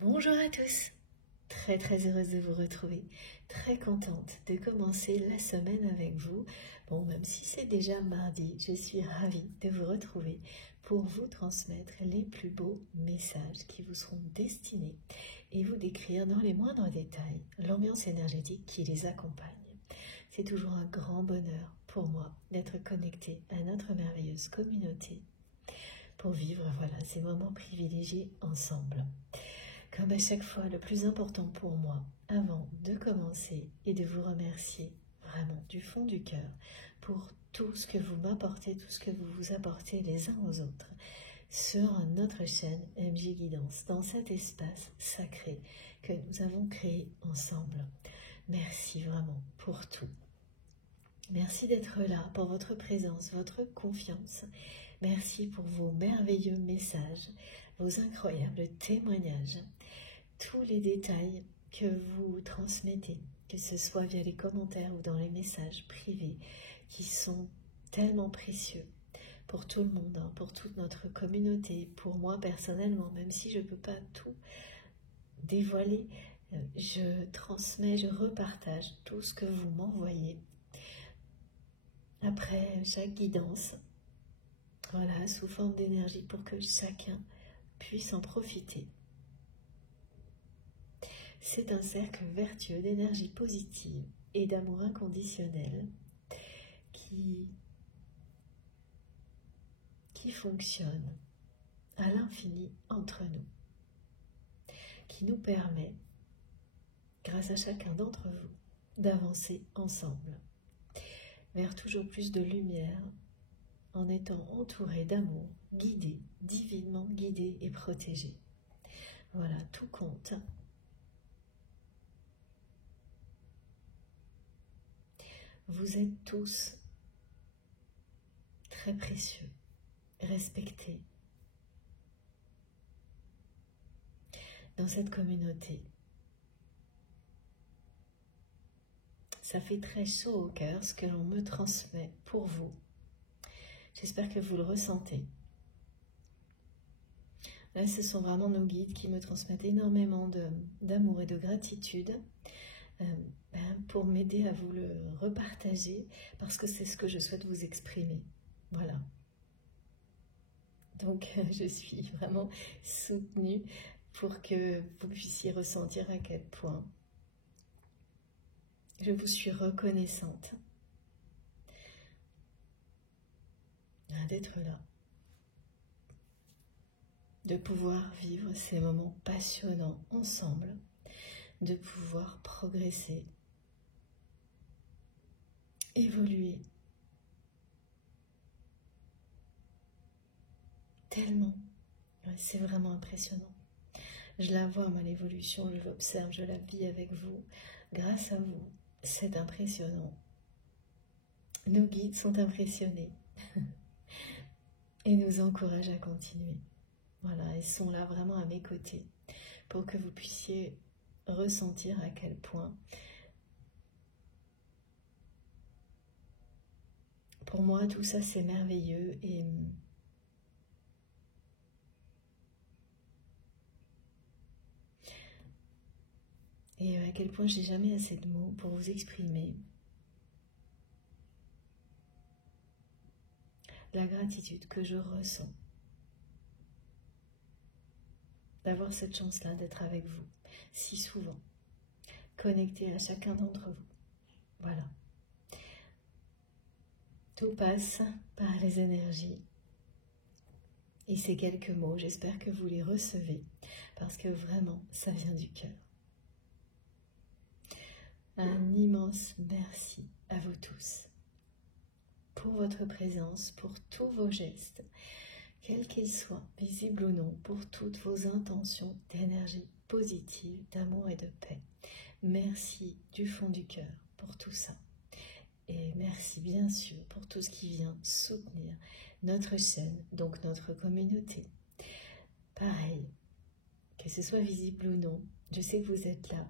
Bonjour à tous, très heureuse de vous retrouver, très contente de commencer la semaine avec vous. Bon, même si c'est déjà mardi, je suis ravie de vous retrouver pour vous transmettre les plus beaux messages qui vous seront destinés et vous décrire dans les moindres détails l'ambiance énergétique qui les accompagne. C'est toujours un grand bonheur pour moi d'être connectée à notre merveilleuse communauté pour vivre ces moments privilégiés ensemble. Comme à chaque fois, le plus important pour moi, avant de commencer, est de vous remercier vraiment du fond du cœur pour tout ce que vous m'apportez, tout ce que vous vous apportez les uns aux autres sur notre chaîne MJ Guidance, dans cet espace sacré que nous avons créé ensemble. Merci vraiment pour tout. Merci d'être là, pour votre présence, votre confiance. Merci pour vos merveilleux messages, vos incroyables témoignages, tous les détails que vous transmettez, que ce soit via les commentaires ou dans les messages privés, qui sont tellement précieux pour tout le monde, pour toute notre communauté, pour moi personnellement, même si je ne peux pas tout dévoiler, je transmets, je repartage tout ce que vous m'envoyez après chaque guidance, voilà, sous forme d'énergie pour que chacun puisse en profiter. C'est un cercle vertueux d'énergie positive et d'amour inconditionnel qui fonctionne à l'infini entre nous, qui nous permet, grâce à chacun d'entre vous, d'avancer ensemble vers toujours plus de lumière en étant entouré d'amour, guidé, divinement guidé et protégé. Voilà, tout compte. Vous êtes tous très précieux, respectés dans cette communauté. Ça fait très chaud au cœur ce que l'on me transmet pour vous. J'espère que vous le ressentez. Là, ce sont vraiment nos guides qui me transmettent énormément d'amour et de gratitude pour m'aider à vous le repartager, parce que c'est ce que je souhaite vous exprimer. Voilà. Donc, je suis vraiment soutenue pour que vous puissiez ressentir à quel point je vous suis reconnaissante d'être là, de pouvoir vivre ces moments passionnants ensemble, de pouvoir progresser, évoluer tellement. C'est vraiment impressionnant. Je la vois, moi, l'évolution, je l'observe, je la vis avec vous, grâce à vous. C'est impressionnant. Nos guides sont impressionnés et nous encouragent à continuer. Voilà, ils sont là vraiment à mes côtés pour que vous puissiez ressentir à quel point, pour moi, tout ça c'est merveilleux et à quel point j'ai jamais assez de mots pour vous exprimer la gratitude que je ressens d'avoir cette chance-là d'être avec vous si souvent, connecté à chacun d'entre vous. Voilà. Tout passe par les énergies. Et ces quelques mots, j'espère que vous les recevez, parce que vraiment, ça vient du cœur. Un immense merci à vous tous pour votre présence, pour tous vos gestes, quels qu'ils soient, visibles ou non, pour toutes vos intentions d'énergie positive, d'amour et de paix. Merci du fond du cœur pour tout ça. Et merci bien sûr pour tout ce qui vient soutenir notre chaîne, donc notre communauté. Pareil, que ce soit visible ou non, je sais que vous êtes là.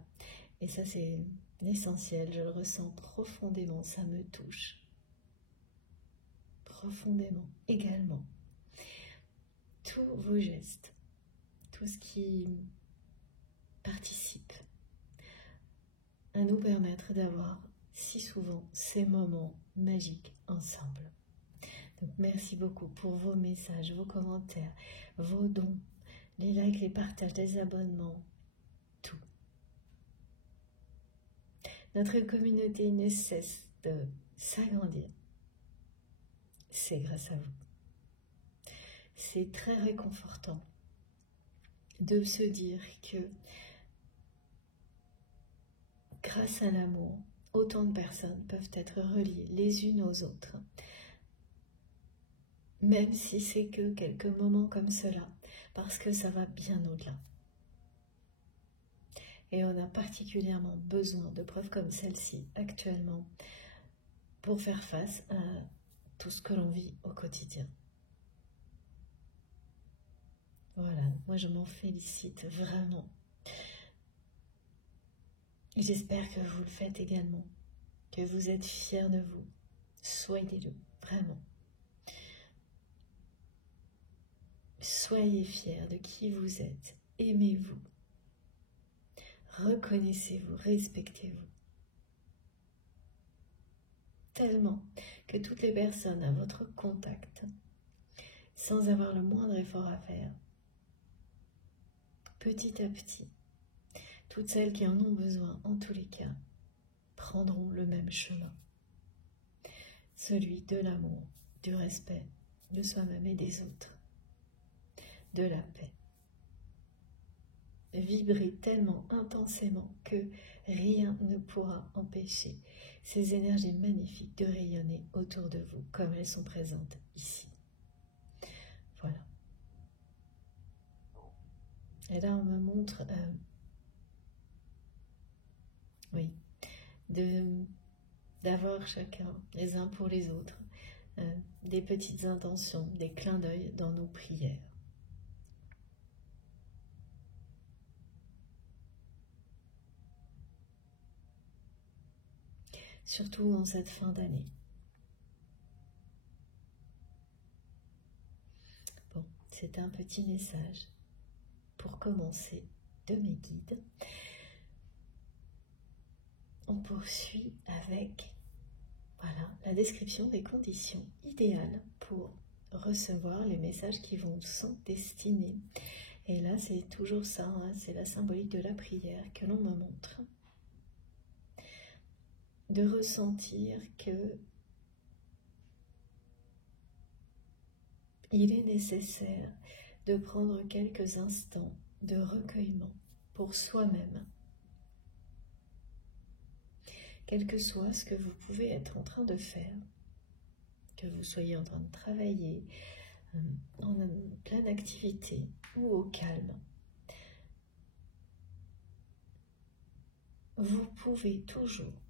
Et ça c'est l'essentiel, je le ressens profondément, ça me touche. Profondément, également. Tous vos gestes, tout ce qui participe à nous permettre d'avoir si souvent ces moments magiques ensemble. Donc merci beaucoup pour vos messages, vos commentaires, vos dons, les likes, les partages, les abonnements, tout. Notre communauté ne cesse de s'agrandir. C'est grâce à vous. C'est très réconfortant de se dire que grâce à l'amour, autant de personnes peuvent être reliées les unes aux autres. Même si c'est que quelques moments comme cela, parce que ça va bien au-delà. Et on a particulièrement besoin de preuves comme celle-ci actuellement pour faire face à tout ce que l'on vit au quotidien. Voilà, moi je m'en félicite vraiment. J'espère que vous le faites également, que vous êtes fiers de vous. Soyez-le, vraiment. Soyez fiers de qui vous êtes, aimez-vous, reconnaissez-vous, respectez-vous. Tellement que toutes les personnes à votre contact, sans avoir le moindre effort à faire, petit à petit, toutes celles qui en ont besoin, en tous les cas, prendront le même chemin. Celui de l'amour, du respect de soi-même et des autres, de la paix. Vibrez tellement intensément que rien ne pourra empêcher ces énergies magnifiques de rayonner autour de vous comme elles sont présentes ici. Voilà. Et là, on me montre, oui, d'avoir chacun, les uns pour les autres, des petites intentions, des clins d'œil dans nos prières. Surtout en cette fin d'année. Bon, c'est un petit message pour commencer de mes guides. On poursuit avec la description des conditions idéales pour recevoir les messages qui vous sont destinés. Et là, c'est toujours ça, hein, c'est la symbolique de la prière que l'on me montre. De ressentir que il est nécessaire de prendre quelques instants de recueillement pour soi-même. Quel que soit ce que vous pouvez être en train de faire, que vous soyez en train de travailler, en pleine activité ou au calme, vous pouvez toujours,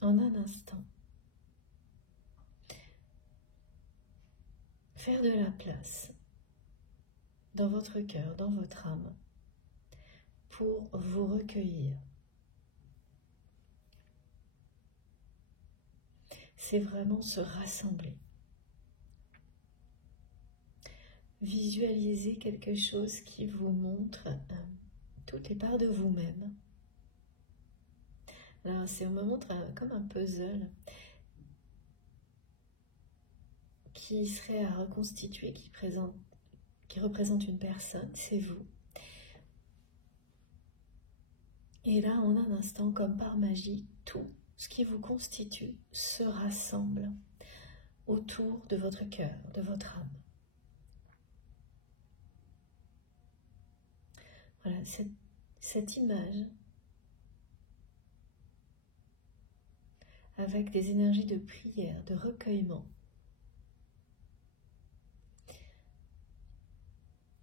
en un instant, faire de la place dans votre cœur, dans votre âme, pour vous recueillir. C'est vraiment se rassembler. Visualisez quelque chose qui vous montre toutes les parts de vous-même. Alors, on me montre comme un puzzle qui serait à reconstituer, qui représente une personne, c'est vous. Et là, en un instant, comme par magie, tout ce qui vous constitue se rassemble autour de votre cœur, de votre âme. Voilà, cette image avec des énergies de prière, de recueillement,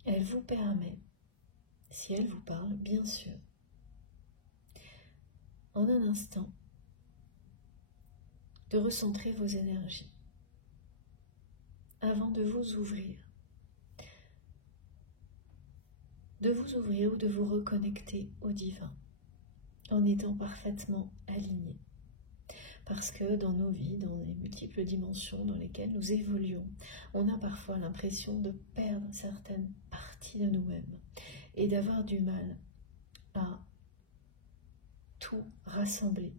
elle vous permet, si elle vous parle, bien sûr, en un instant, de recentrer vos énergies avant de vous ouvrir ou de vous reconnecter au divin en étant parfaitement aligné. Parce que dans nos vies, dans les multiples dimensions dans lesquelles nous évoluons, on a parfois l'impression de perdre certaines parties partie de nous-mêmes et d'avoir du mal à tout rassembler,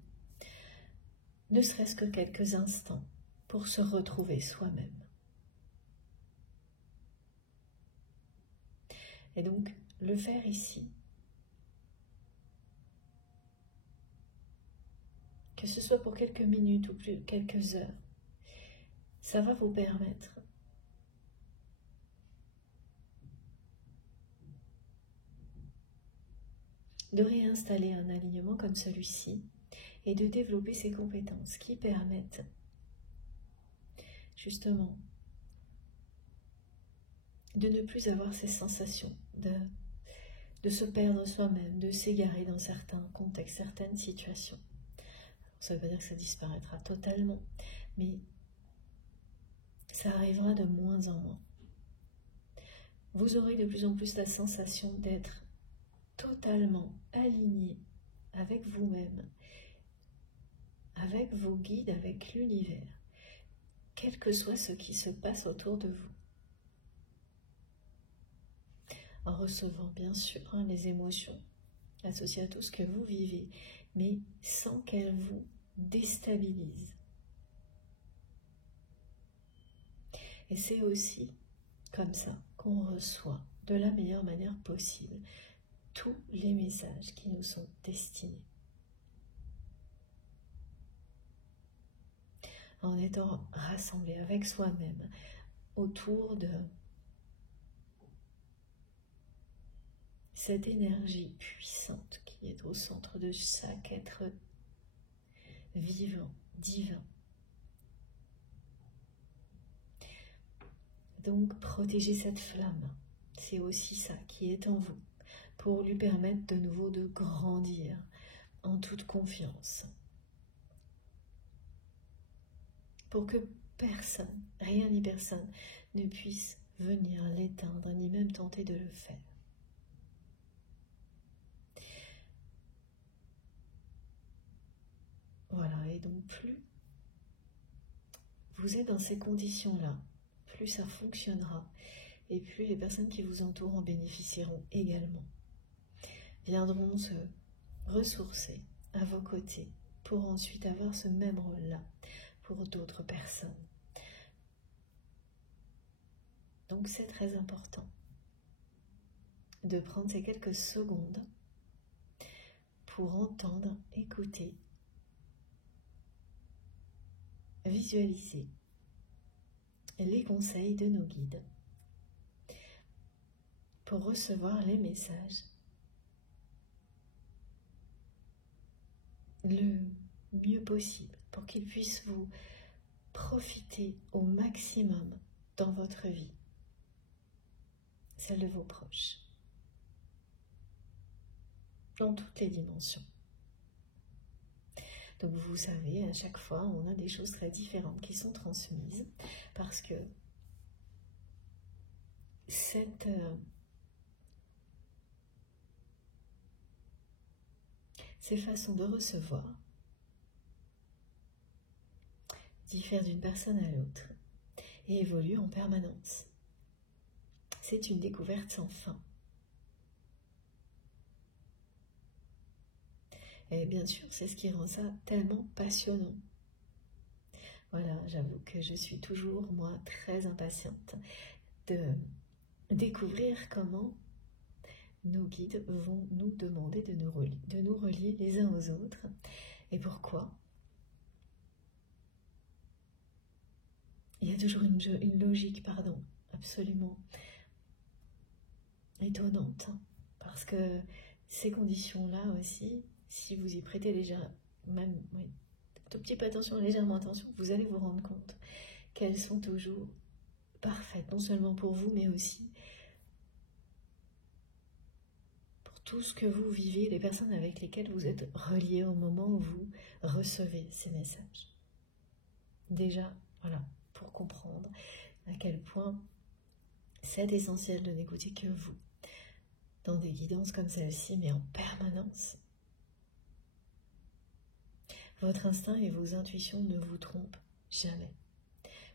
ne serait-ce que quelques instants pour se retrouver soi-même. Et donc, le faire ici, que ce soit pour quelques minutes ou plus quelques heures, ça va vous permettre de réinstaller un alignement comme celui-ci et de développer ces compétences qui permettent justement de ne plus avoir ces sensations de se perdre soi-même, de s'égarer dans certains contextes, certaines situations. Ça ne veut pas dire que ça disparaîtra totalement, mais ça arrivera de moins en moins. Vous aurez de plus en plus la sensation d'être totalement aligné avec vous-même, avec vos guides, avec l'univers, quel que soit ce qui se passe autour de vous. En recevant bien sûr les émotions associées à tout ce que vous vivez, mais sans qu'elles vous déstabilisent. Et c'est aussi comme ça qu'on reçoit de la meilleure manière possible tous les messages qui nous sont destinés. En étant rassemblés avec soi-même autour de cette énergie puissante qui est au centre de chaque être vivant, divin. Donc, protégez cette flamme, c'est aussi ça qui est en vous, pour lui permettre de nouveau de grandir en toute confiance. Pour que personne, rien ni personne, ne puisse venir l'éteindre, ni même tenter de le faire. Voilà, et donc plus vous êtes dans ces conditions-là, plus ça fonctionnera, et plus les personnes qui vous entourent en bénéficieront également. Viendront se ressourcer à vos côtés pour ensuite avoir ce même rôle-là pour d'autres personnes. Donc c'est très important de prendre ces quelques secondes pour entendre, écouter, visualiser les conseils de nos guides pour recevoir les messages le mieux possible pour qu'ils puissent vous profiter au maximum dans votre vie, celle de vos proches, dans toutes les dimensions. Donc vous savez, à chaque fois, on a des choses très différentes qui sont transmises parce que ces façons de recevoir diffèrent d'une personne à l'autre et évoluent en permanence. C'est une découverte sans fin. Et bien sûr, c'est ce qui rend ça tellement passionnant. Voilà, j'avoue que je suis toujours, moi, très impatiente de découvrir comment nos guides vont nous demander de nous relier les uns aux autres. Et pourquoi? Il y a toujours une logique, absolument étonnante. Parce que ces conditions-là aussi, si vous y prêtez même un tout petit peu attention, légèrement attention, vous allez vous rendre compte qu'elles sont toujours parfaites, non seulement pour vous, mais aussi pour tout ce que vous vivez, les personnes avec lesquelles vous êtes reliés au moment où vous recevez ces messages. Déjà, voilà, pour comprendre à quel point c'est essentiel de n'écouter que vous dans des guidances comme celle-ci, mais en permanence. Votre instinct et vos intuitions ne vous trompent jamais.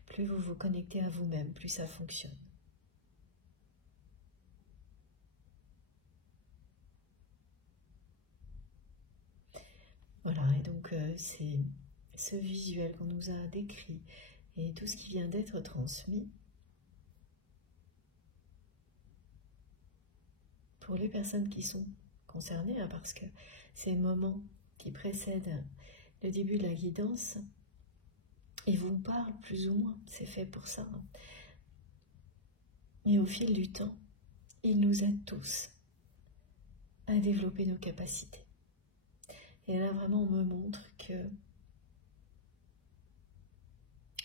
Plus vous vous connectez à vous-même, plus ça fonctionne. Voilà, et donc c'est ce visuel qu'on nous a décrit et tout ce qui vient d'être transmis pour les personnes qui sont concernées, hein, parce que ces moments qui précèdent le début de la guidance, ils vous parlent plus ou moins, c'est fait pour ça. Hein. Et au fil du temps, il nous aide tous à développer nos capacités. Et là, vraiment, on me montre que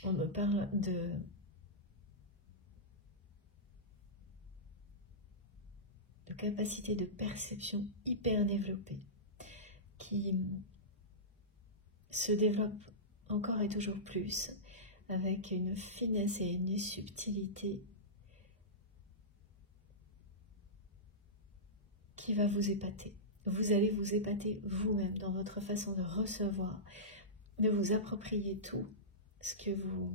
on me parle de capacités de perception hyper développées qui se développent encore et toujours plus avec une finesse et une subtilité qui va vous épater. Vous allez vous épater vous-même dans votre façon de recevoir, de vous approprier tout ce que vous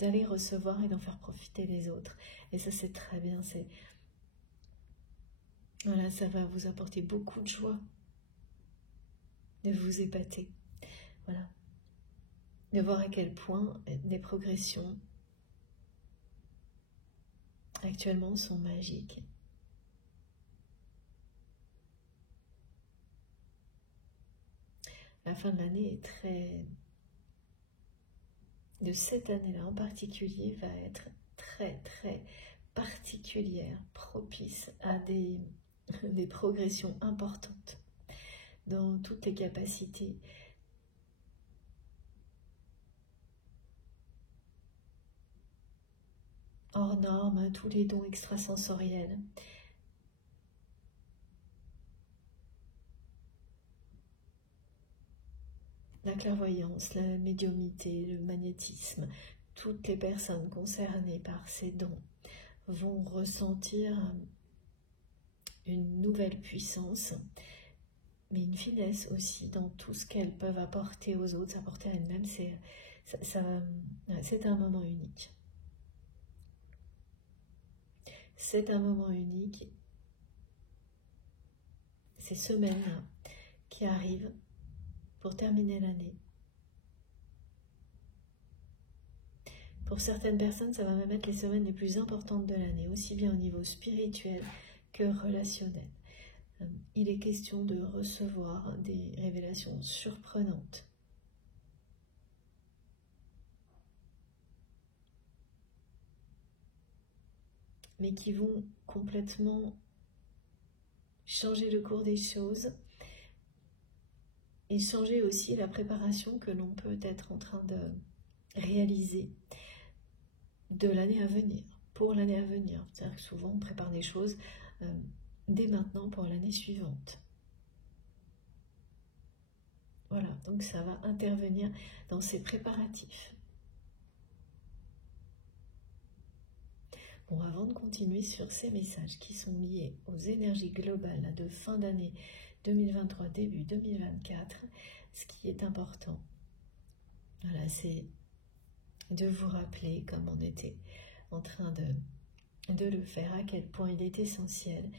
allez recevoir et d'en faire profiter les autres. Et ça, c'est très bien. Voilà, ça va vous apporter beaucoup de joie de vous épater. Voilà. De voir à quel point des progressions actuellement sont magiques. La fin de l'année est de cette année-là en particulier, va être très particulière, propice à des progressions importantes dans toutes les capacités hors normes, tous les dons extrasensoriels. La clairvoyance, la médiumnité, le magnétisme, toutes les personnes concernées par ces dons vont ressentir une nouvelle puissance, mais une finesse aussi dans tout ce qu'elles peuvent apporter aux autres, apporter à elles-mêmes. C'est un moment unique. C'est un moment unique. Ces semaines qui arrivent pour terminer l'année. Pour certaines personnes, ça va même être les semaines les plus importantes de l'année, aussi bien au niveau spirituel que relationnel. Il est question de recevoir des révélations surprenantes. Mais qui vont complètement changer le cours des choses et changer aussi la préparation que l'on peut être en train de réaliser de l'année à venir, pour l'année à venir. C'est-à-dire que souvent on prépare des choses dès maintenant pour l'année suivante. Voilà, donc ça va intervenir dans ces préparatifs. Bon, avant de continuer sur ces messages qui sont liés aux énergies globales de fin d'année 2023, début 2024, ce qui est important, voilà, c'est de vous rappeler, comme on était en train de le faire, à quel point il est essentiel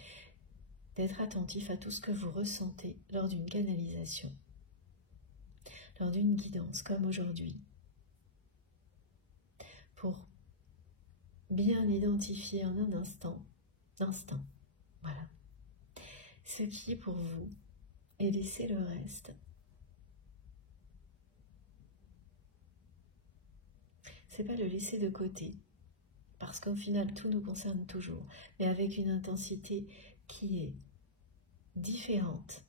d'être attentif à tout ce que vous ressentez lors d'une canalisation, lors d'une guidance comme aujourd'hui, pour bien identifier en un instant, voilà, ce qui est pour vous et laisser le reste. C'est pas le laisser de côté, parce qu'au final tout nous concerne toujours, mais avec une intensité qui est différente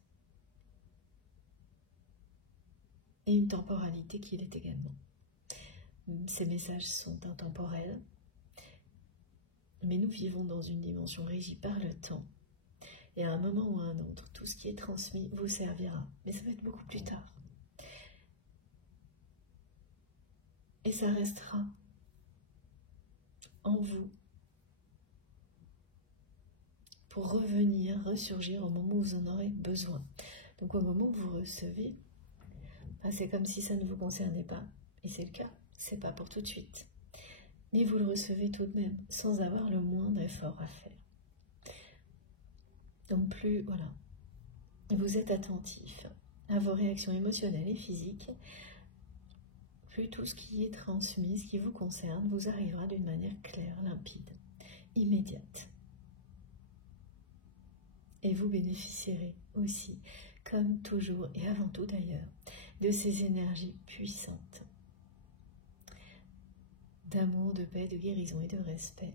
et une temporalité qui l'est également. Ces messages sont intemporels, mais nous vivons dans une dimension régie par le temps. Et à un moment ou à un autre, tout ce qui est transmis vous servira. Mais ça va être beaucoup plus tard. Et ça restera en vous pour revenir, ressurgir au moment où vous en aurez besoin. Donc au moment où vous recevez, c'est comme si ça ne vous concernait pas. Et c'est le cas, c'est pas pour tout de suite. Mais vous le recevez tout de même, sans avoir le moindre effort à faire. Donc plus, voilà, vous êtes attentif à vos réactions émotionnelles et physiques, plus tout ce qui est transmis, ce qui vous concerne, vous arrivera d'une manière claire, limpide, immédiate. Et vous bénéficierez aussi, comme toujours et avant tout d'ailleurs, de ces énergies puissantes d'amour, de paix, de guérison et de respect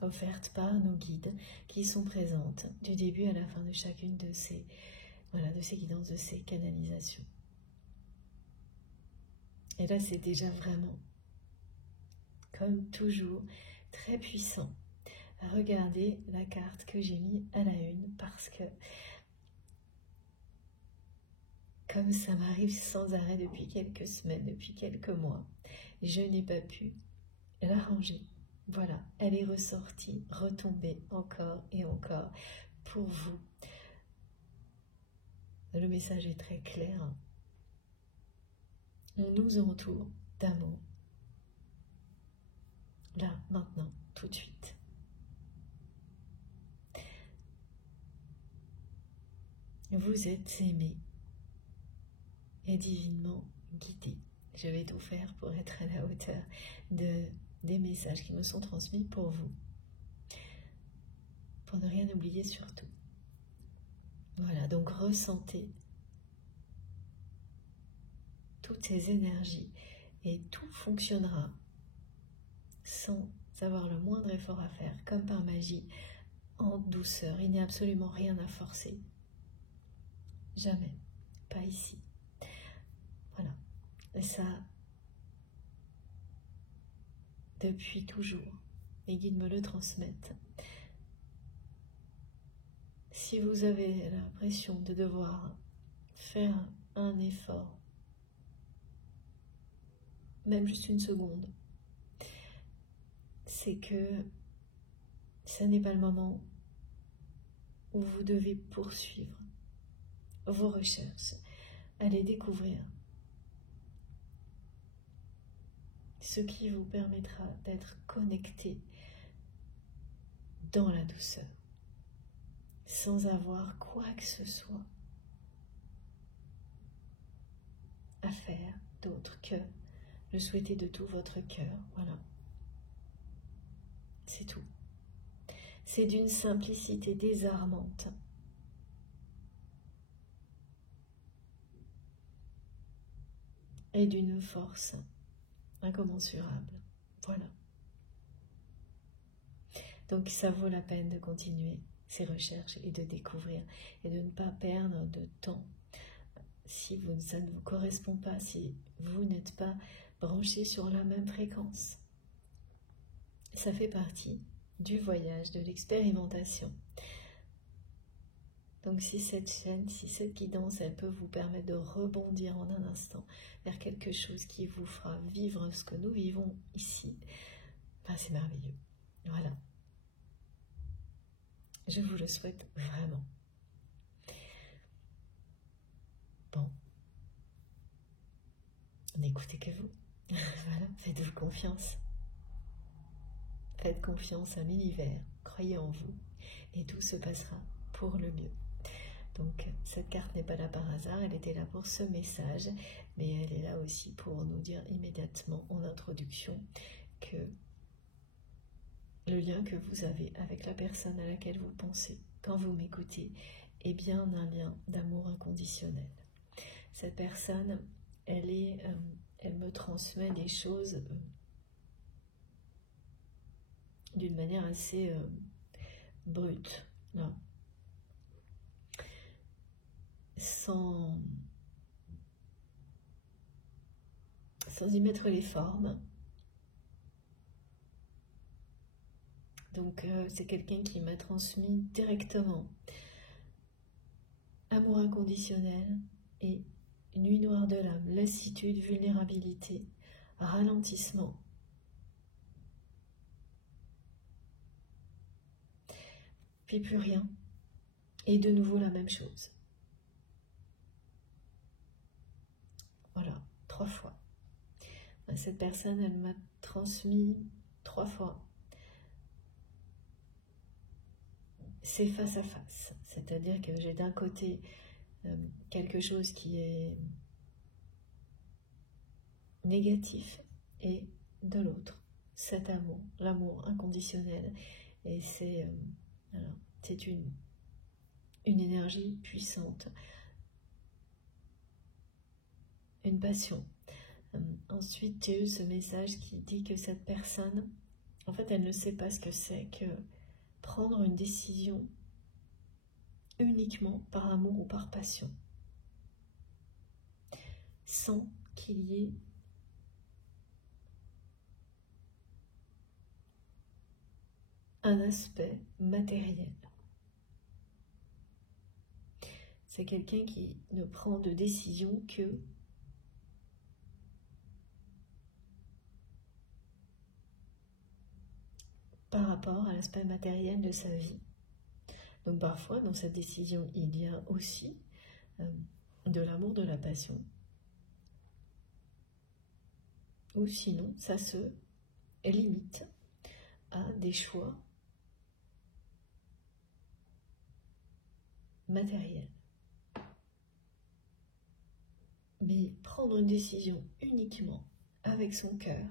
offertes par nos guides qui sont présentes du début à la fin de chacune de ces guidances, de ces canalisations. Et là, c'est déjà vraiment, comme toujours, très puissant. Regardez la carte que j'ai mise à la une parce que, comme ça m'arrive sans arrêt depuis quelques semaines, depuis quelques mois, je n'ai pas pu la ranger. Voilà, elle est ressortie, retombée encore et encore pour vous. Le message est très clair. On nous entoure d'amour. Là, maintenant, tout de suite. Vous êtes aimé et divinement guidé. Je vais tout faire pour être à la hauteur des messages qui me sont transmis pour vous. Pour ne rien oublier surtout. Voilà, donc ressentez toutes ces énergies et tout fonctionnera sans avoir le moindre effort à faire, comme par magie, en douceur. Il n'y a absolument rien à forcer. Jamais. Pas ici. Voilà. Et ça, depuis toujours, les guides me le transmettent. Si vous avez l'impression de devoir faire un effort, même juste une seconde, c'est que ce n'est pas le moment où vous devez poursuivre vos recherches, aller découvrir ce qui vous permettra d'être connecté dans la douceur, sans avoir quoi que ce soit à faire d'autre que le souhaiter de tout votre cœur. Voilà, c'est tout. C'est d'une simplicité désarmante. Et d'une force incommensurable. Voilà. Donc ça vaut la peine de continuer ces recherches et de découvrir et de ne pas perdre de temps. Si ça ne vous correspond pas, si vous n'êtes pas branché sur la même fréquence. Ça fait partie du voyage, de l'expérimentation. Donc si cette chaîne, si cette guidance, elle peut vous permettre de rebondir en un instant vers quelque chose qui vous fera vivre ce que nous vivons ici, ben c'est merveilleux. Voilà. Je vous le souhaite vraiment. Bon. N'écoutez que vous. Voilà, faites-vous confiance. Faites confiance à l'univers, croyez en vous, et tout se passera pour le mieux. Donc, cette carte n'est pas là par hasard, elle était là pour ce message, mais elle est là aussi pour nous dire immédiatement en introduction que le lien que vous avez avec la personne à laquelle vous pensez quand vous m'écoutez est bien un lien d'amour inconditionnel. Cette personne, elle me transmet des choses d'une manière assez brute, là. Sans y mettre les formes. Donc c'est quelqu'un qui m'a transmis directement amour inconditionnel et nuit noire de l'âme, lassitude, vulnérabilité, ralentissement. Puis plus rien. Et de nouveau la même chose. Voilà, 3 fois. Cette personne, elle m'a transmis 3 fois. C'est face à face. C'est-à-dire que j'ai d'un côté quelque chose qui est négatif et de l'autre, cet amour, l'amour inconditionnel. Et c'est une énergie puissante, une passion. Ensuite, j'ai eu ce message qui dit que cette personne, en fait, elle ne sait pas ce que c'est que prendre une décision uniquement par amour ou par passion, sans qu'il y ait un aspect matériel. C'est quelqu'un qui ne prend de décision que par rapport à l'aspect matériel de sa vie. Donc parfois, dans cette décision, il y a aussi de l'amour, de la passion. Ou sinon, ça se limite à des choix matériels. Mais prendre une décision uniquement avec son cœur,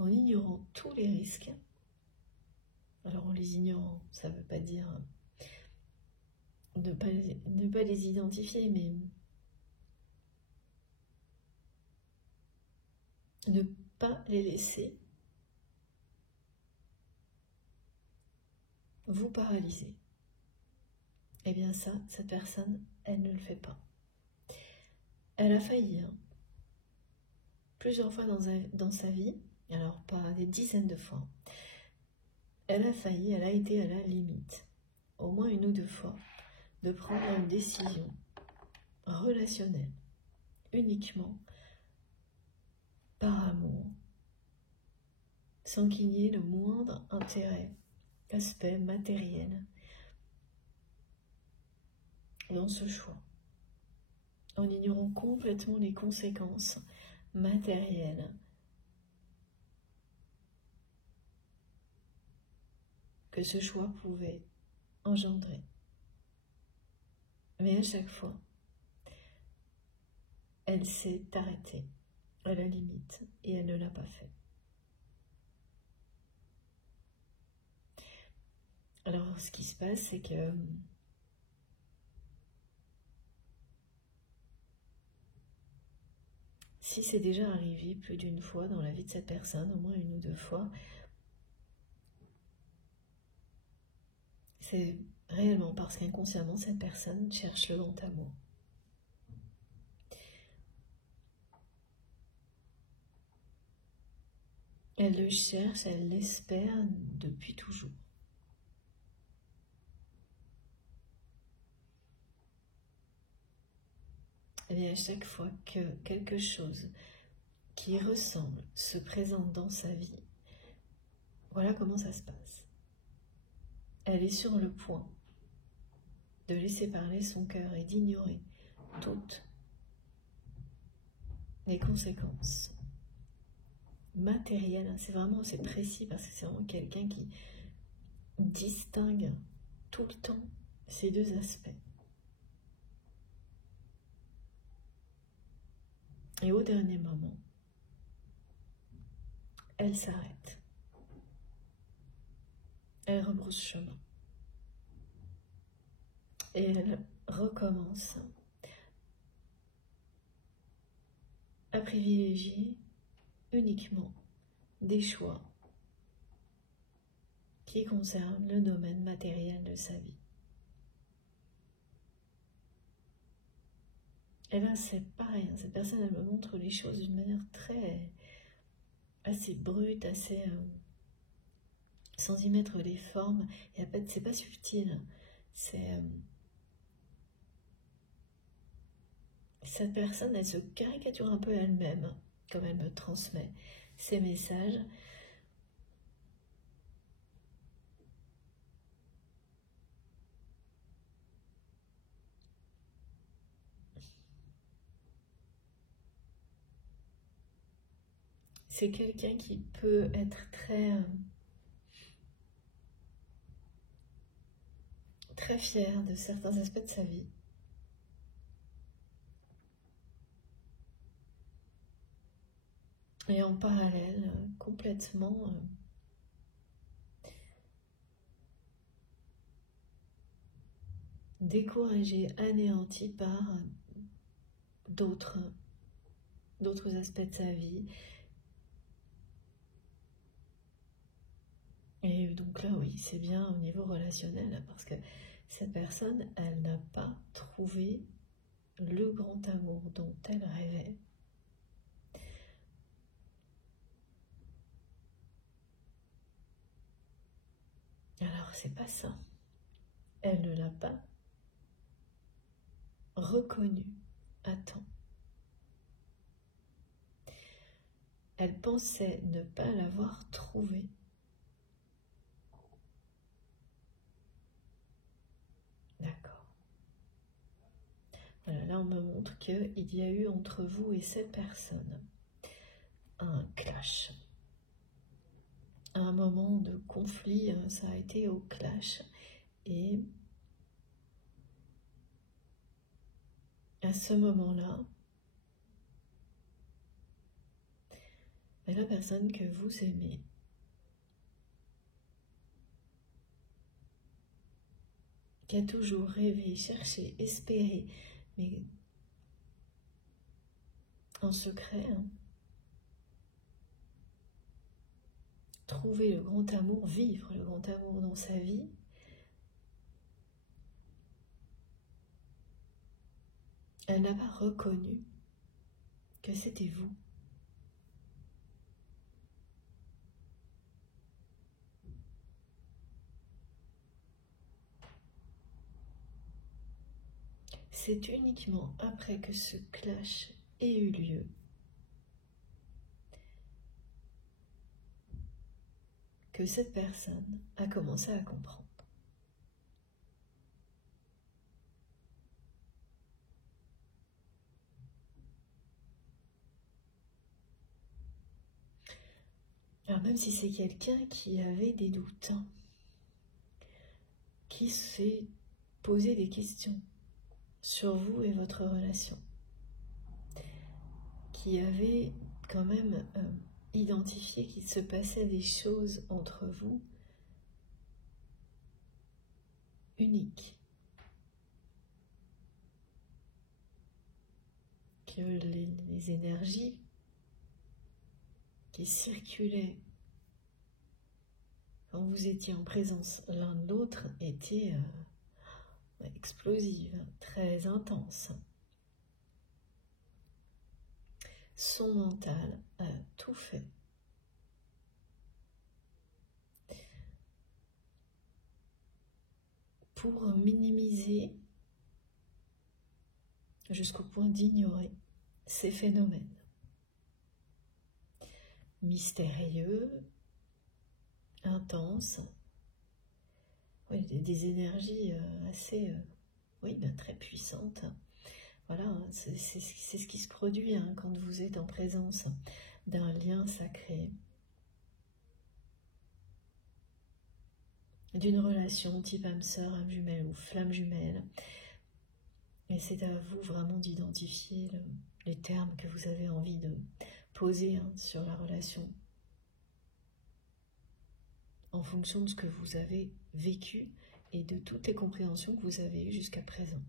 en ignorant tous les risques. Alors en les ignorant, ça ne veut pas dire ne pas les identifier, mais ne pas les laisser vous paralyser. Eh bien ça, cette personne, elle ne le fait pas. Elle a failli plusieurs fois dans sa vie, alors pas des dizaines de fois. Elle a failli, elle a été à la limite, au moins une ou deux fois, de prendre une décision relationnelle, uniquement par amour, sans qu'il y ait le moindre intérêt, aspect matériel dans ce choix, en ignorant complètement les conséquences matérielles que ce choix pouvait engendrer. Mais à chaque fois, elle s'est arrêtée à la limite et elle ne l'a pas fait. Alors, ce qui se passe, c'est que si c'est déjà arrivé plus d'une fois dans la vie de cette personne, au moins une ou deux fois, c'est réellement parce qu'inconsciemment, cette personne cherche le grand amour. Elle le cherche, elle l'espère depuis toujours. Et bien à chaque fois que quelque chose qui ressemble se présente dans sa vie, voilà comment ça se passe. Elle est sur le point de laisser parler son cœur et d'ignorer toutes les conséquences matérielles. C'est précis parce que c'est vraiment quelqu'un qui distingue tout le temps ces deux aspects. Et au dernier moment, elle s'arrête. Elle rebrousse chemin. Et elle recommence à privilégier uniquement des choix qui concernent le domaine matériel de sa vie. Et là, c'est pareil, cette personne, elle me montre les choses d'une manière assez brute, assez sans y mettre les formes. Et en fait, c'est pas subtil. Cette personne, elle se caricature un peu elle-même, comme elle me transmet ces messages. C'est quelqu'un qui peut être très fier de certains aspects de sa vie. Et en parallèle, complètement découragé, anéanti par d'autres aspects de sa vie. Et donc là, oui, c'est bien au niveau relationnel, parce que cette personne, elle n'a pas trouvé le grand amour dont elle rêvait. Alors, c'est pas ça. Elle ne l'a pas reconnu à temps. Elle pensait ne pas l'avoir trouvé. D'accord. Voilà, là on me montre qu'il y a eu entre vous et cette personne un clash. Un moment de conflit, ça a été au clash. Et à ce moment-là, la personne que vous aimez qui a toujours rêvé, cherché, espéré, mais en secret, trouver le grand amour, vivre le grand amour dans sa vie, elle n'a pas reconnu que c'était vous. C'est uniquement après que ce clash ait eu lieu que cette personne a commencé à comprendre. Alors même si c'est quelqu'un qui avait des doutes, qui s'est posé des questions sur vous et votre relation, qui avait quand même identifié qu'il se passait des choses entre vous uniques, que les énergies qui circulaient quand vous étiez en présence l'un de l'autre étaient explosives, très intenses. Son mental a tout fait pour minimiser jusqu'au point d'ignorer ces phénomènes mystérieux, intenses, oui, des énergies assez, oui, très puissantes. Voilà, c'est ce qui se produit quand vous êtes en présence d'un lien sacré, d'une relation type âme sœur, âme jumelle ou flamme jumelle. Et c'est à vous vraiment d'identifier les termes que vous avez envie de poser sur la relation en fonction de ce que vous avez vécu et de toutes les compréhensions que vous avez eues jusqu'à présent.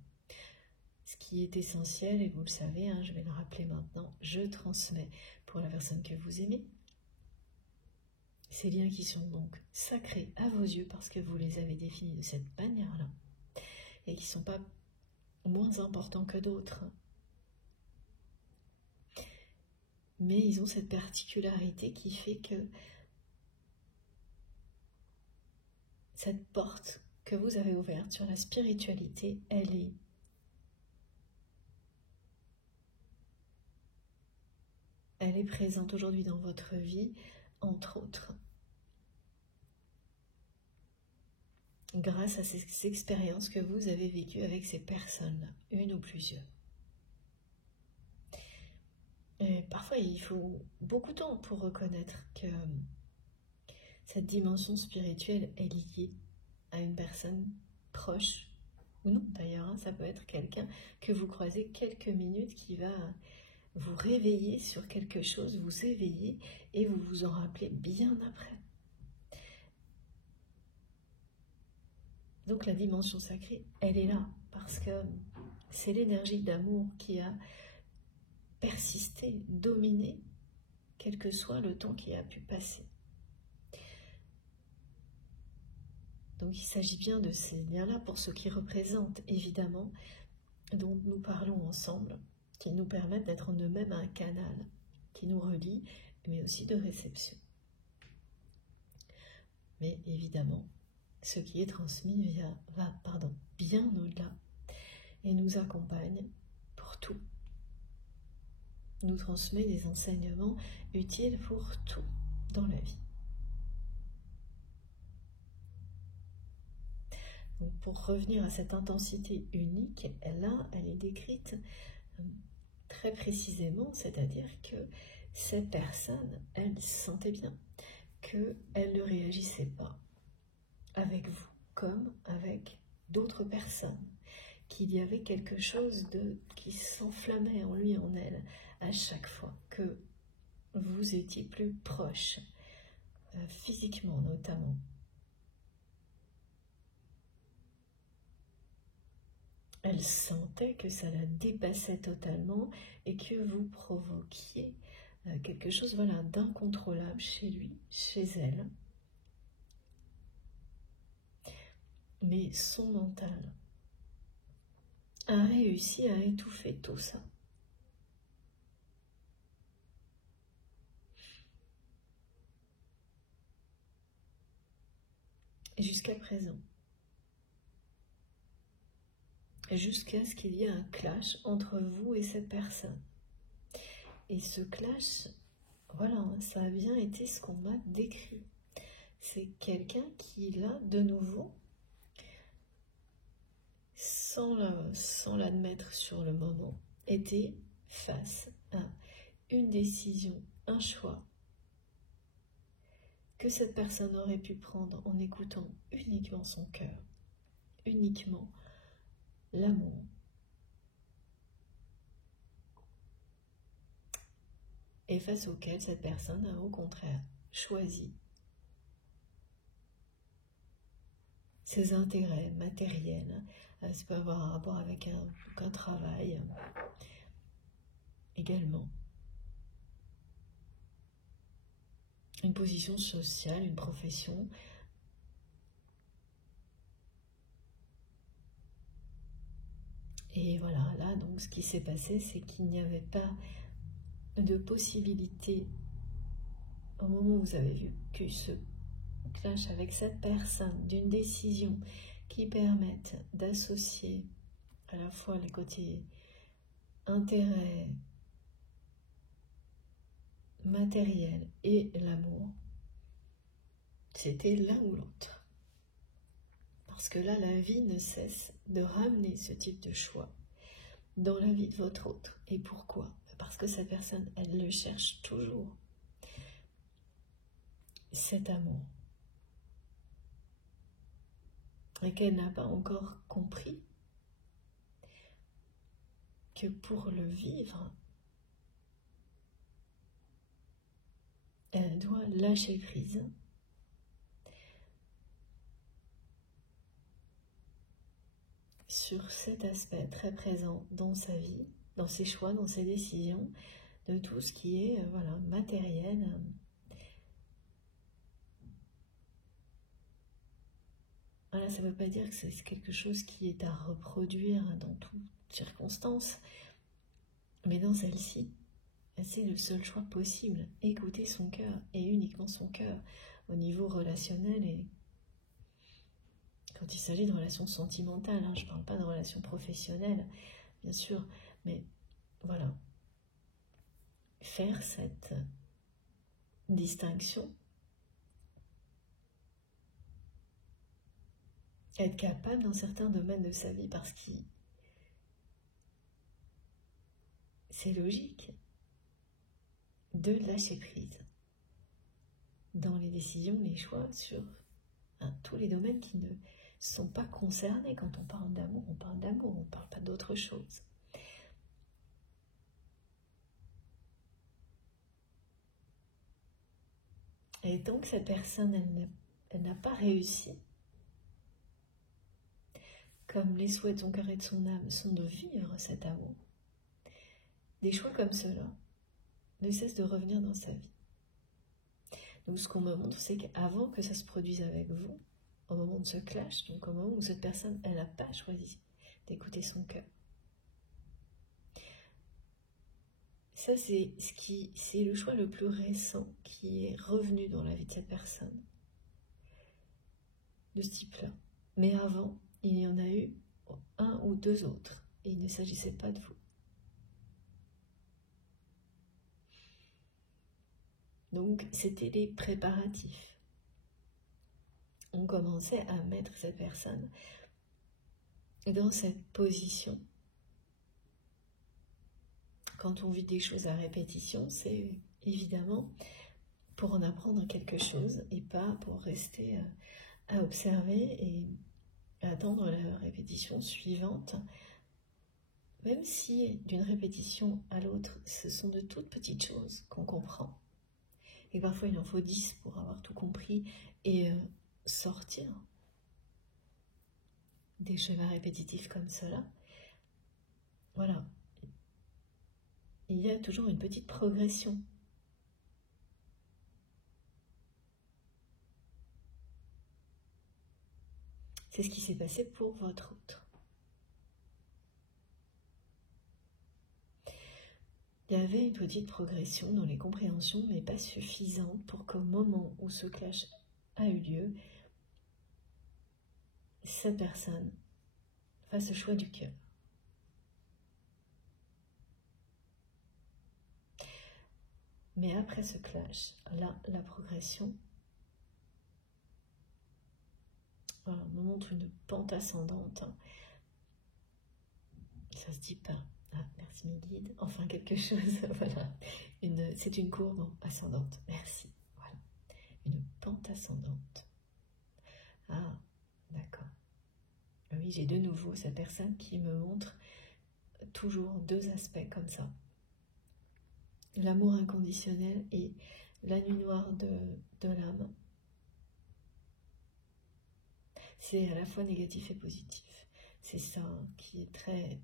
Ce qui est essentiel, et vous le savez, je vais le rappeler maintenant, je transmets pour la personne que vous aimez. Ces liens qui sont donc sacrés à vos yeux parce que vous les avez définis de cette manière-là et qui ne sont pas moins importants que d'autres. Mais ils ont cette particularité qui fait que cette porte que vous avez ouverte sur la spiritualité, elle est présente aujourd'hui dans votre vie, entre autres, grâce à ces expériences que vous avez vécues avec ces personnes, une ou plusieurs. Et parfois, il faut beaucoup de temps pour reconnaître que cette dimension spirituelle est liée à une personne proche ou non d'ailleurs, hein, ça peut être quelqu'un que vous croisez quelques minutes qui va vous réveiller sur quelque chose, vous éveiller et vous vous en rappelez bien après. Donc la dimension sacrée, elle est là parce que c'est l'énergie d'amour qui a persisté, dominé, quel que soit le temps qui a pu passer. Donc il s'agit bien de ces liens-là pour ceux qui représentent évidemment, dont nous parlons ensemble, qui nous permettent d'être en eux-mêmes un canal, qui nous relie, mais aussi de réception. Mais évidemment, ce qui est transmis va bien au-delà et nous accompagne pour tout. Nous transmet des enseignements utiles pour tout dans la vie. Donc pour revenir à cette intensité unique, là, elle est décrite très précisément, c'est-à-dire que cette personne, elle sentait bien qu'elle ne réagissait pas avec vous comme avec d'autres personnes, qu'il y avait quelque chose qui s'enflammait en lui, en elle, à chaque fois que vous étiez plus proche, physiquement notamment. Elle sentait que ça la dépassait totalement et que vous provoquiez quelque chose d'incontrôlable chez lui, chez elle. Mais son mental a réussi à étouffer tout ça. Jusqu'à présent. Jusqu'à ce qu'il y ait un clash entre vous et cette personne. Et ce clash, ça a bien été ce qu'on m'a décrit. C'est quelqu'un qui, là, de nouveau, sans l'admettre sur le moment, était face à une décision, un choix, que cette personne aurait pu prendre en écoutant uniquement son cœur, uniquement l'amour. Et face auquel cette personne a au contraire choisi ses intérêts matériels. Ça peut avoir un rapport avec un travail également. Une position sociale, une profession. Et voilà, là, donc, ce qui s'est passé, c'est qu'il n'y avait pas de possibilité, au moment où vous avez vu que ce clash avec cette personne, d'une décision qui permette d'associer à la fois les côtés intérêt matériel et l'amour, c'était l'un ou l'autre. Parce que là, la vie ne cesse de ramener ce type de choix dans la vie de votre autre. Et pourquoi? Parce que cette personne, elle le cherche toujours. Cet amour. Et qu'elle n'a pas encore compris que pour le vivre, elle doit lâcher prise sur cet aspect très présent dans sa vie, dans ses choix, dans ses décisions, de tout ce qui est matériel. Voilà, ça ne veut pas dire que c'est quelque chose qui est à reproduire dans toutes circonstances, mais dans celle-ci, c'est le seul choix possible. Écouter son cœur, et uniquement son cœur, au niveau relationnel et quand il s'agit de relations sentimentales, je ne parle pas de relations professionnelles, bien sûr, mais voilà. Faire cette distinction, être capable dans certains domaines de sa vie, parce que c'est logique de lâcher prise dans les décisions, les choix sur tous les domaines qui sont pas concernés. Quand on parle d'amour, on parle d'amour, on ne parle pas d'autre chose. Et tant que cette personne, elle n'a pas réussi, comme les souhaits de son cœur et de son âme sont de vivre cet amour, des choix comme cela ne cessent de revenir dans sa vie. Donc ce qu'on me montre, c'est qu'avant que ça se produise avec vous, au moment de ce clash, donc au moment où cette personne, elle n'a pas choisi d'écouter son cœur. Ça, c'est le choix le plus récent qui est revenu dans la vie de cette personne, de ce type-là. Mais avant, il y en a eu un ou deux autres, et il ne s'agissait pas de vous. Donc, c'était les préparatifs. On commençait à mettre cette personne dans cette position. Quand on vit des choses à répétition, c'est évidemment pour en apprendre quelque chose et pas pour rester à observer et à attendre la répétition suivante. Même si d'une répétition à l'autre, ce sont de toutes petites choses qu'on comprend. Et parfois, il en faut 10 pour avoir tout compris et sortir des schémas répétitifs comme cela. Voilà. Il y a toujours une petite progression. C'est ce qui s'est passé pour votre autre. Il y avait une petite progression dans les compréhensions, mais pas suffisante pour qu'au moment où ce clash a eu lieu, cette personne fasse le choix du cœur. Mais après ce clash, là, la progression, voilà, on me montre une pente ascendante. Ça se dit pas. Ah, merci mes guides. Enfin, quelque chose, voilà. C'est une courbe ascendante. Merci. Voilà. Une pente ascendante. Ah, d'accord. Oui, j'ai de nouveau cette personne qui me montre toujours deux aspects comme ça. L'amour inconditionnel et la nuit noire de l'âme. C'est à la fois négatif et positif. C'est ça qui est très...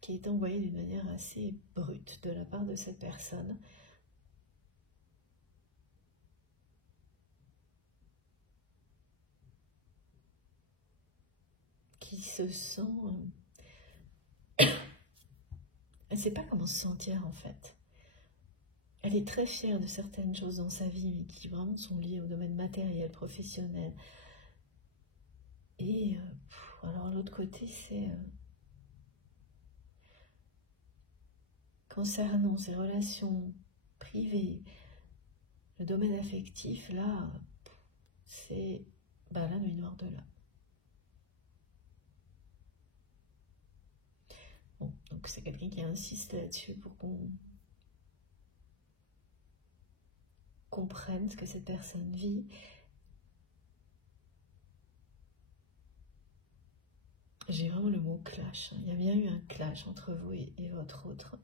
qui est envoyé d'une manière assez brute de la part de cette personne. Qui se sent... elle ne sait pas comment se sentir en fait. Elle est très fière de certaines choses dans sa vie, mais qui vraiment sont liées au domaine matériel, professionnel. Et alors l'autre côté, c'est... concernant ses relations privées, le domaine affectif, là, c'est la nuit noire de l'âme. Bon, donc c'est quelqu'un qui insiste là-dessus pour qu'on comprenne ce que cette personne vit. J'ai vraiment le mot clash. Il y a bien eu un clash entre vous et votre autre.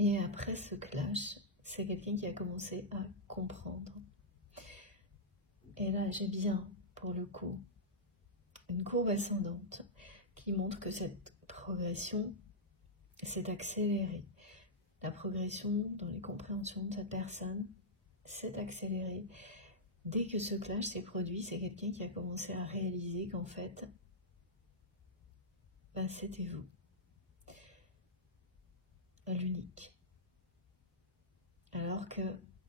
Et après ce clash, c'est quelqu'un qui a commencé à comprendre. Et là, j'ai bien, pour le coup, une courbe ascendante qui montre que cette progression s'est accélérée. La progression dans les compréhensions de cette personne s'est accélérée. Dès que ce clash s'est produit, c'est quelqu'un qui a commencé à réaliser qu'en fait, c'était vous, l'unique. Alors que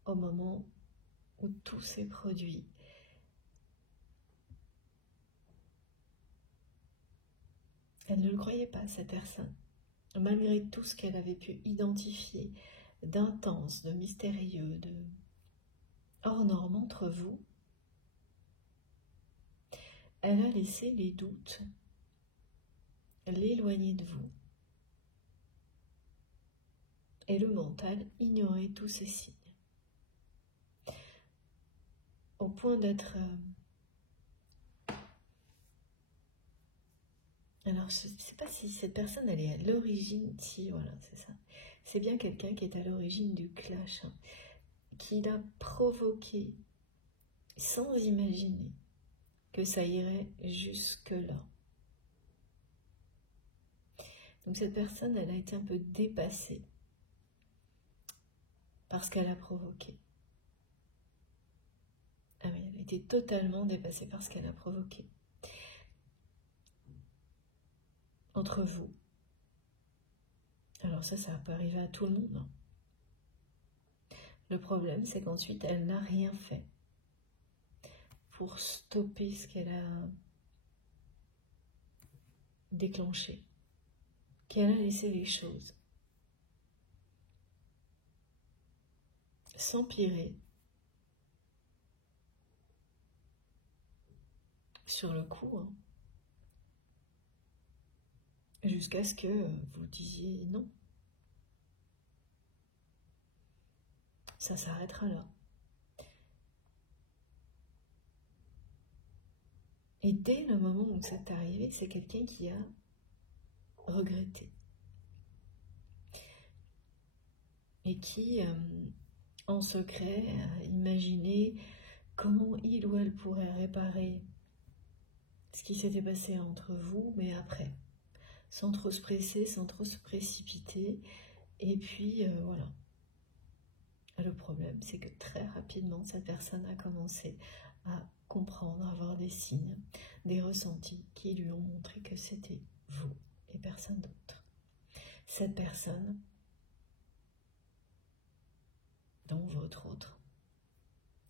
au moment où tout s'est produit, elle ne le croyait pas, cette personne. Malgré tout ce qu'elle avait pu identifier d'intense, de mystérieux, de hors norme entre vous, elle a laissé les doutes l'éloigner de vous. et le mental ignorait tous ces signes. Au point d'être... Alors, je ne sais pas si cette personne, elle est à l'origine... Si, voilà, c'est ça. C'est bien quelqu'un qui est à l'origine du clash, hein, qui l'a provoqué sans imaginer que ça irait jusque-là. Donc cette personne, elle a été un peu dépassée par ce qu'elle a provoqué. Ah oui, elle a été totalement dépassée par ce qu'elle a provoqué. Entre vous. Alors ça peut arriver à tout le monde. Hein. Le problème, c'est qu'ensuite, elle n'a rien fait pour stopper ce qu'elle a déclenché. Qu'elle a laissé les choses s'empirer sur le coup, hein, jusqu'à ce que vous disiez non. Ça s'arrêtera là. Et dès le moment où c'est arrivé, c'est quelqu'un qui a regretté. Et qui, en secret, a imaginé comment il ou elle pourrait réparer ce qui s'était passé entre vous, mais après, sans trop se presser, sans trop se précipiter. Et puis, voilà. Le problème, c'est que très rapidement, cette personne a commencé à comprendre, à avoir des signes, des ressentis qui lui ont montré que c'était vous et personne d'autre. Cette personne, donc votre autre,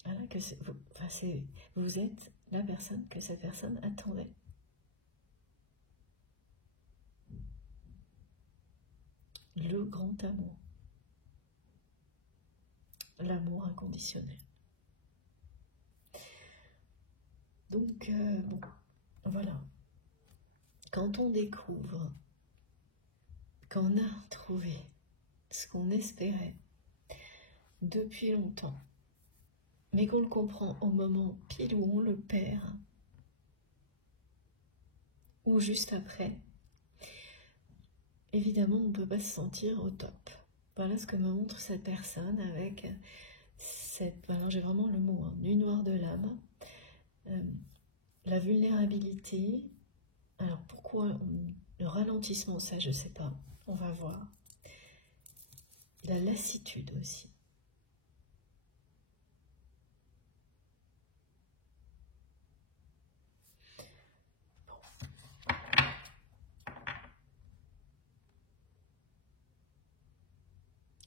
voilà, que vous, enfin vous êtes la personne que cette personne attendait. Le grand amour. L'amour inconditionnel. Donc, bon, voilà. Quand on découvre qu'on a trouvé ce qu'on espérait depuis longtemps, mais qu'on le comprend au moment pile où on le perd, ou juste après, évidemment, on ne peut pas se sentir au top. Voilà ce que me montre cette personne avec cette... Voilà, j'ai vraiment le mot, hein, nuit noire de l'âme. La vulnérabilité. Alors, pourquoi le ralentissement, ça, je ne sais pas. On va voir. La lassitude aussi.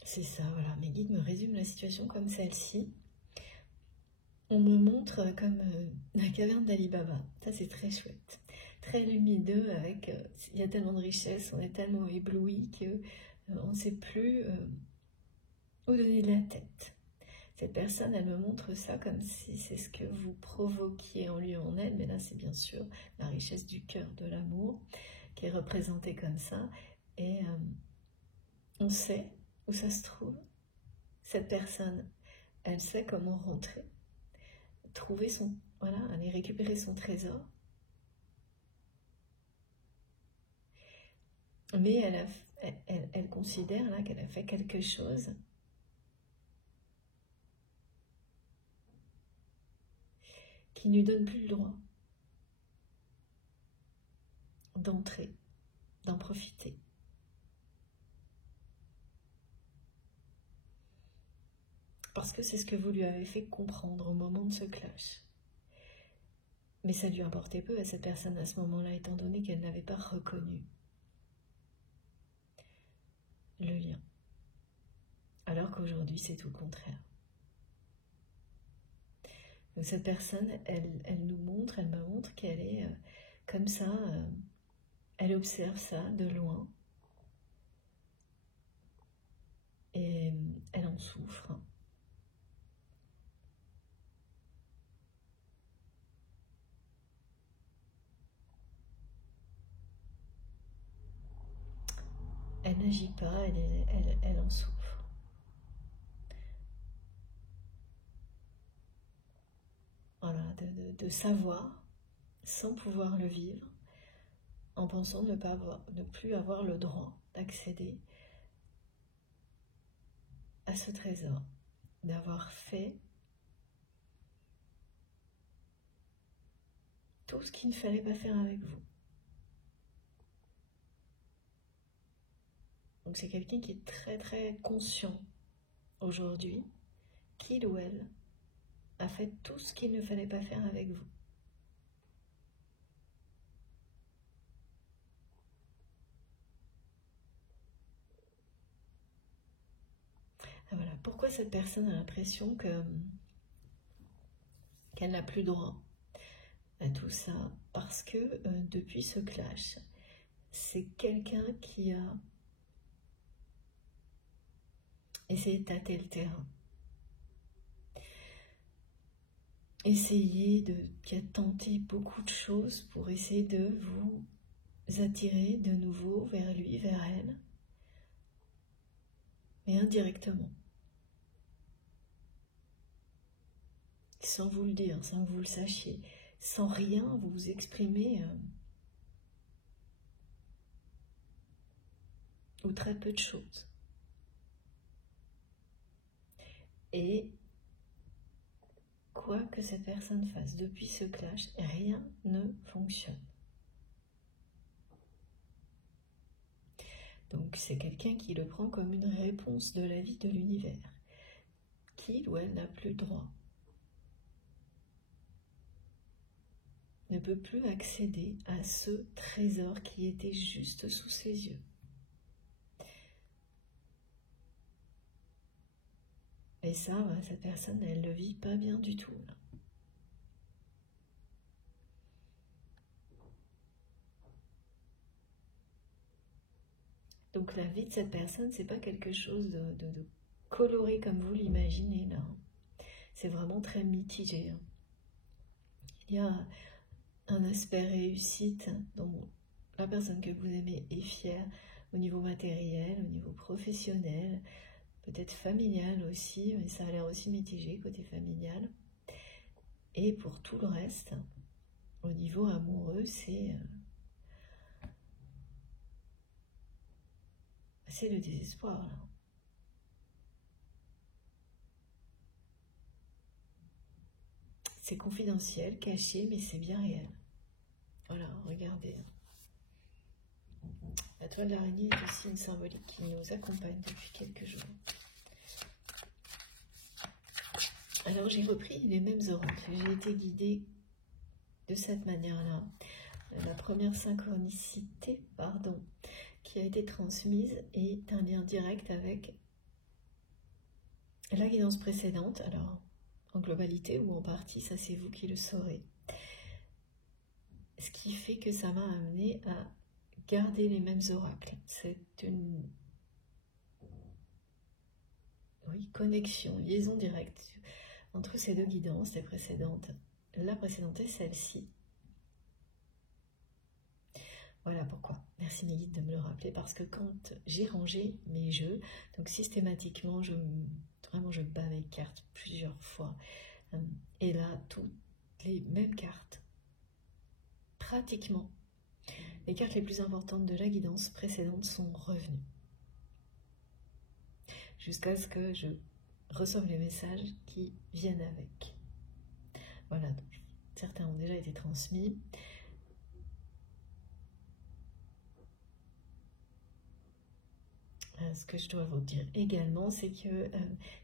C'est ça, voilà. Mes guides me résument la situation comme celle-ci. On me montre comme la caverne d'Ali Baba. Ça, c'est très chouette. Très lumineux, avec... il y a tellement de richesse, on est tellement ébloui qu'on ne sait plus où donner de la tête. Cette personne, elle me montre ça comme si c'est ce que vous provoquiez en lui, en elle. Mais là, c'est bien sûr la richesse du cœur, de l'amour, qui est représentée comme ça. Et on sait où ça se trouve. Cette personne, elle sait comment rentrer, trouver son... Voilà, aller récupérer son trésor. Mais elle considère là qu'elle a fait quelque chose qui ne lui donne plus le droit d'entrer, d'en profiter. Parce que c'est ce que vous lui avez fait comprendre au moment de ce clash. Mais ça lui importait peu à cette personne à ce moment-là, étant donné qu'elle n'avait pas reconnu le lien. Alors qu'aujourd'hui, c'est tout le contraire. Donc cette personne, elle nous montre, elle me montre qu'elle est comme ça, elle observe ça de loin. Et elle en souffre. Elle n'a n'agit pas, elle en souffre. Voilà, de savoir, sans pouvoir le vivre, en pensant ne plus avoir le droit d'accéder à ce trésor, d'avoir fait tout ce qu'il ne fallait pas faire avec vous. Donc c'est quelqu'un qui est très très conscient aujourd'hui qu'il ou elle a fait tout ce qu'il ne fallait pas faire avec vous. Ah, voilà. Pourquoi cette personne a l'impression qu'elle n'a plus droit à tout ça? Parce que depuis ce clash, c'est quelqu'un qui a essayé de tâter le terrain. Qui a tenté beaucoup de choses pour essayer de vous attirer de nouveau vers lui, vers elle, mais indirectement. Sans vous le dire, sans que vous le sachiez, sans rien vous exprimer, ou très peu de choses. Et quoi que cette personne fasse depuis ce clash, rien ne fonctionne. Donc c'est quelqu'un qui le prend comme une réponse de la vie, de l'univers, qu'il ou elle n'a plus le droit, ne peut plus accéder à ce trésor qui était juste sous ses yeux. Et ça, cette personne, elle ne le vit pas bien du tout. Là. Donc la vie de cette personne, c'est pas quelque chose de coloré comme vous l'imaginez là. C'est vraiment très mitigé. Hein. Il y a un aspect réussite dont la personne que vous aimez est fière au niveau matériel, au niveau professionnel, peut-être familial aussi, mais ça a l'air aussi mitigé côté familial. Et pour tout le reste, au niveau amoureux, c'est le désespoir. Là. C'est confidentiel, caché, mais c'est bien réel. Voilà, regardez. La toile de l'araignée est aussi une symbolique qui nous accompagne depuis quelques jours. Alors j'ai repris les mêmes oracles, j'ai été guidée de cette manière-là. La première synchronicité, qui a été transmise est un lien direct avec la guidance précédente. Alors, en globalité ou en partie, ça c'est vous qui le saurez. Ce qui fait que ça m'a amené à garder les mêmes oracles. C'est une connexion, liaison directe entre ces deux guidances, les précédentes. La précédente et celle-ci. Voilà pourquoi. Merci mes guides de me le rappeler, parce que quand j'ai rangé mes jeux, donc systématiquement, je bats mes cartes plusieurs fois. Et là, toutes les mêmes cartes. Pratiquement. Les cartes les plus importantes de la guidance précédente sont revenues. Jusqu'à ce que je reçoive les messages qui viennent avec. Voilà, donc, certains ont déjà été transmis. Ce que je dois vous dire également, c'est que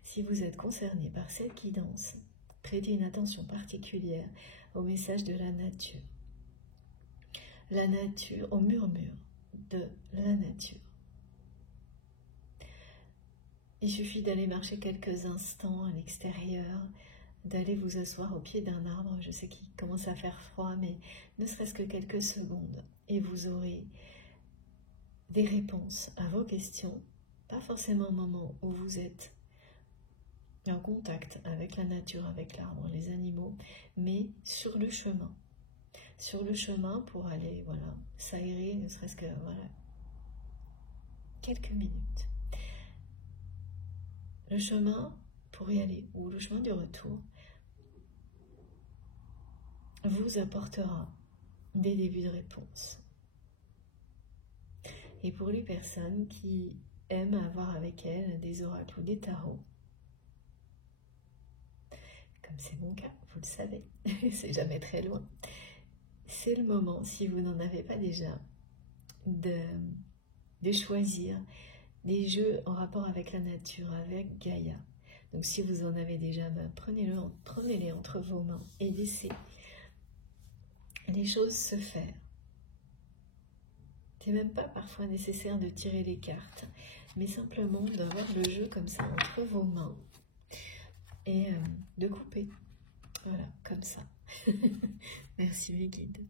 si vous êtes concerné par cette guidance, prêtez une attention particulière au message de la nature. La nature, au murmure de la nature. Il suffit d'aller marcher quelques instants à l'extérieur, d'aller vous asseoir au pied d'un arbre. Je sais qu'il commence à faire froid, mais ne serait-ce que quelques secondes, et vous aurez des réponses à vos questions, pas forcément au moment où vous êtes en contact avec la nature, avec l'arbre, les animaux, mais sur le chemin. Sur le chemin pour aller, s'aérer, ne serait-ce que, quelques minutes. Le chemin pour y aller, ou le chemin du retour, vous apportera des débuts de réponse. Et pour les personnes qui aiment avoir avec elles des oracles ou des tarots, comme c'est mon cas, vous le savez, c'est jamais très loin, c'est le moment, si vous n'en avez pas déjà, de choisir des jeux en rapport avec la nature, avec Gaïa. Donc si vous en avez déjà, ben, prenez-les entre vos mains et laissez les choses se faire. C'est même pas parfois nécessaire de tirer les cartes, mais simplement d'avoir le jeu comme ça entre vos mains et de couper. Voilà, comme ça. Merci mes guides.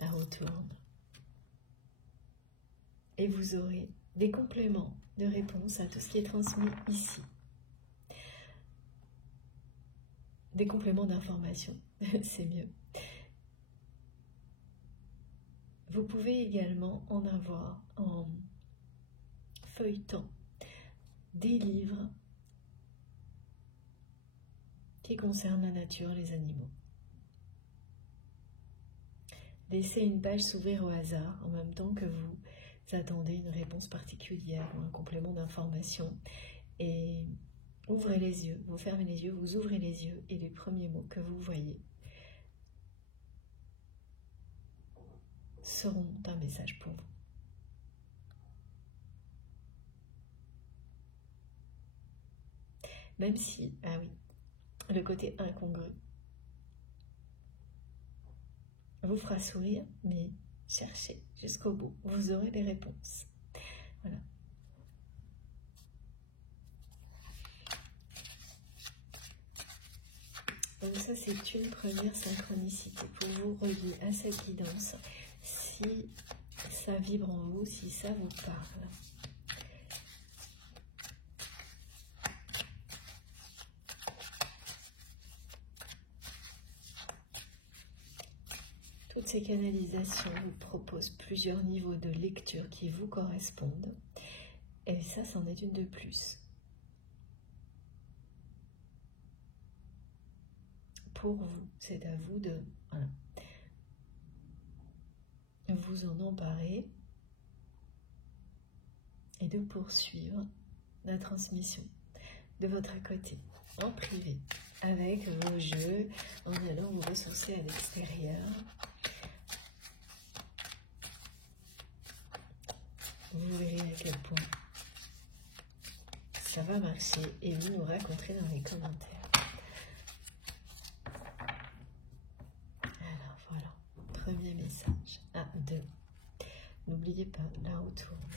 La retourne. Et vous aurez des compléments de réponse à tout ce qui est transmis ici. Des compléments d'information, c'est mieux. Vous pouvez également en avoir en feuilletant des livres qui concernent la nature, les animaux. Laissez une page s'ouvrir au hasard en même temps que vous attendez une réponse particulière ou un complément d'information et ouvrez les yeux, vous fermez les yeux, vous ouvrez les yeux et les premiers mots que vous voyez seront un message pour vous. Même si, ah oui, le côté incongru vous fera sourire, mais cherchez jusqu'au bout, vous aurez les réponses. Voilà. Donc ça, c'est une première synchronicité pour vous relier à cette guidance, si ça vibre en vous, si ça vous parle. Toutes ces canalisations vous proposent plusieurs niveaux de lecture qui vous correspondent. Et ça, c'en est une de plus. Pour vous, c'est à vous de vous en emparer et de poursuivre la transmission de votre côté, en privé, avec vos jeux, en allant vous ressourcer à l'extérieur. Vous verrez à quel point ça va marcher et vous nous raconterez dans les commentaires. Alors voilà, premier message. 1, 2. N'oubliez pas, la retourne.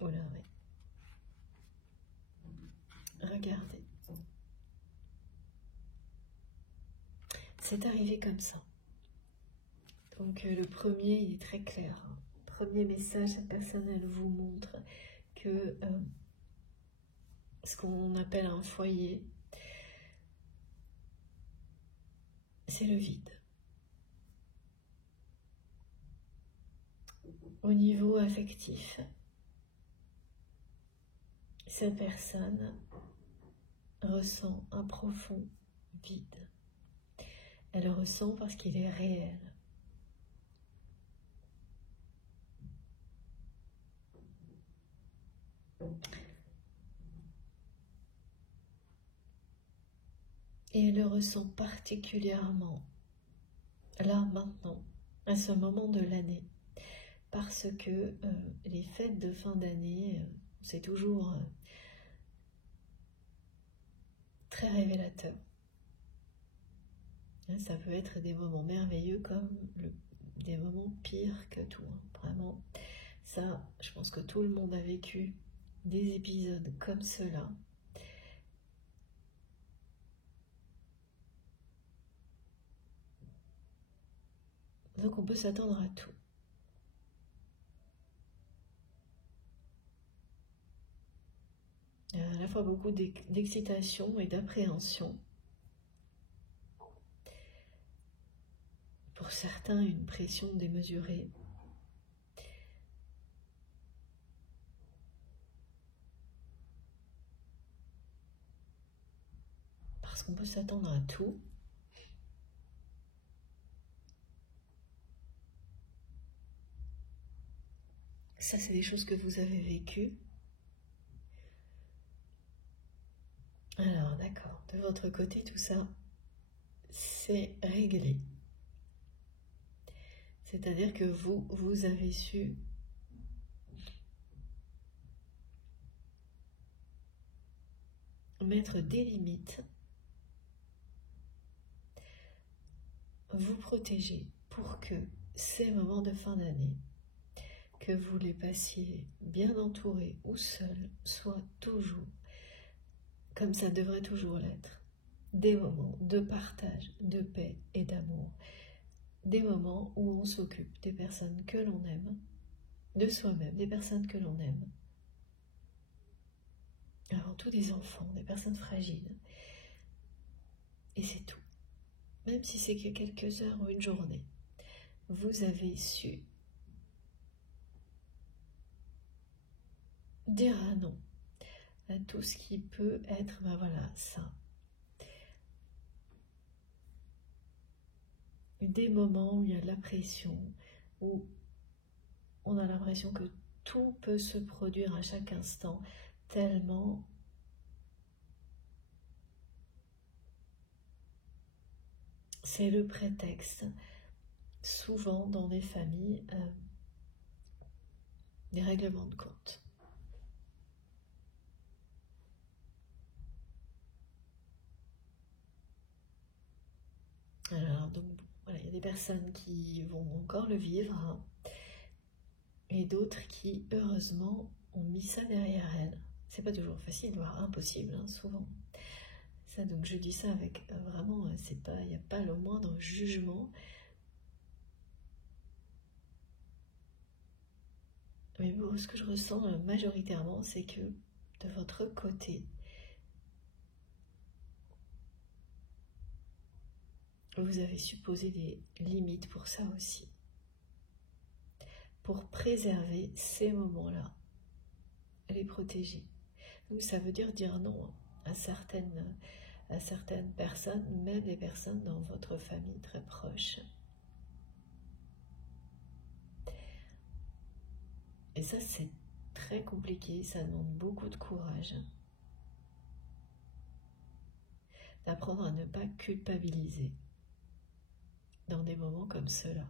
Oula, oui. Regardez. C'est arrivé comme ça. Donc le premier, il est très clair. Premier message, cette personne, elle vous montre que ce qu'on appelle un foyer, c'est le vide. Au niveau affectif, cette personne ressent un profond vide. Elle le ressent parce qu'il est réel. Et elle le ressent particulièrement là, maintenant, à ce moment de l'année. Parce que les fêtes de fin d'année, c'est toujours très révélateur. Ça peut être des moments merveilleux comme des moments pires que tout. Vraiment, ça, je pense que tout le monde a vécu des épisodes comme cela. Donc on peut s'attendre à tout. Il y a à la fois beaucoup d'excitation et d'appréhension. Pour certains, une pression démesurée. parce qu'on peut s'attendre à tout. Ça, c'est des choses que vous avez vécues. Alors, d'accord, de votre côté, tout ça, c'est réglé. C'est-à-dire que vous avez su mettre des limites, vous protéger pour que ces moments de fin d'année, que vous les passiez bien entourés ou seuls, soient toujours, comme ça devrait toujours l'être, des moments de partage, de paix et d'amour, des moments où on s'occupe des personnes que l'on aime, de soi-même, des personnes que l'on aime, avant tout des enfants, des personnes fragiles, et c'est tout. Même si c'est que quelques heures ou une journée, vous avez su dire un non à tout ce qui peut être, ben voilà, ça. Des moments où il y a de la pression, où on a l'impression que tout peut se produire à chaque instant, tellement c'est le prétexte, souvent dans des familles, des règlements de compte. Alors, donc, voilà, il y a des personnes qui vont encore le vivre, hein, et d'autres qui, heureusement, ont mis ça derrière elles. C'est pas toujours facile, voire impossible, hein, souvent. Ça, donc je dis ça avec vraiment, c'est pas, il n'y a pas le moindre jugement. Mais bon, ce que je ressens majoritairement, c'est que de votre côté, vous avez su poser des limites pour ça aussi. Pour préserver ces moments-là, les protéger. Donc ça veut dire non à certaines personnes, même les personnes dans votre famille très proche. Et ça, c'est très compliqué, ça demande beaucoup de courage. D'apprendre à ne pas culpabiliser dans des moments comme ceux-là.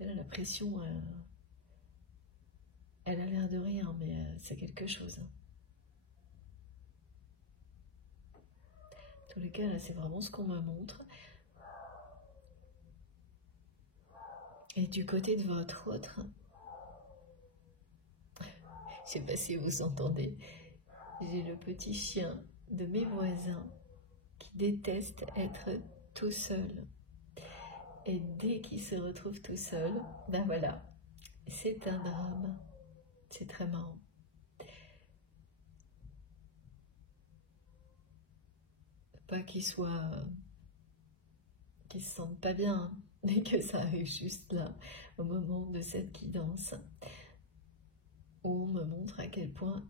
Et là, la pression, elle a l'air de rien, mais c'est quelque chose. En tous les cas, là, c'est vraiment ce qu'on me montre. Et du côté de votre autre, je sais pas si vous entendez, j'ai le petit chien de mes voisins qui déteste être tout seul. Et dès qu'il se retrouve tout seul, ben voilà, c'est un drame. C'est très marrant. Pas qu'il soit, qu'il se sente pas bien, hein, mais que ça arrive juste là, au moment de cette guidance, où on me montre à quel point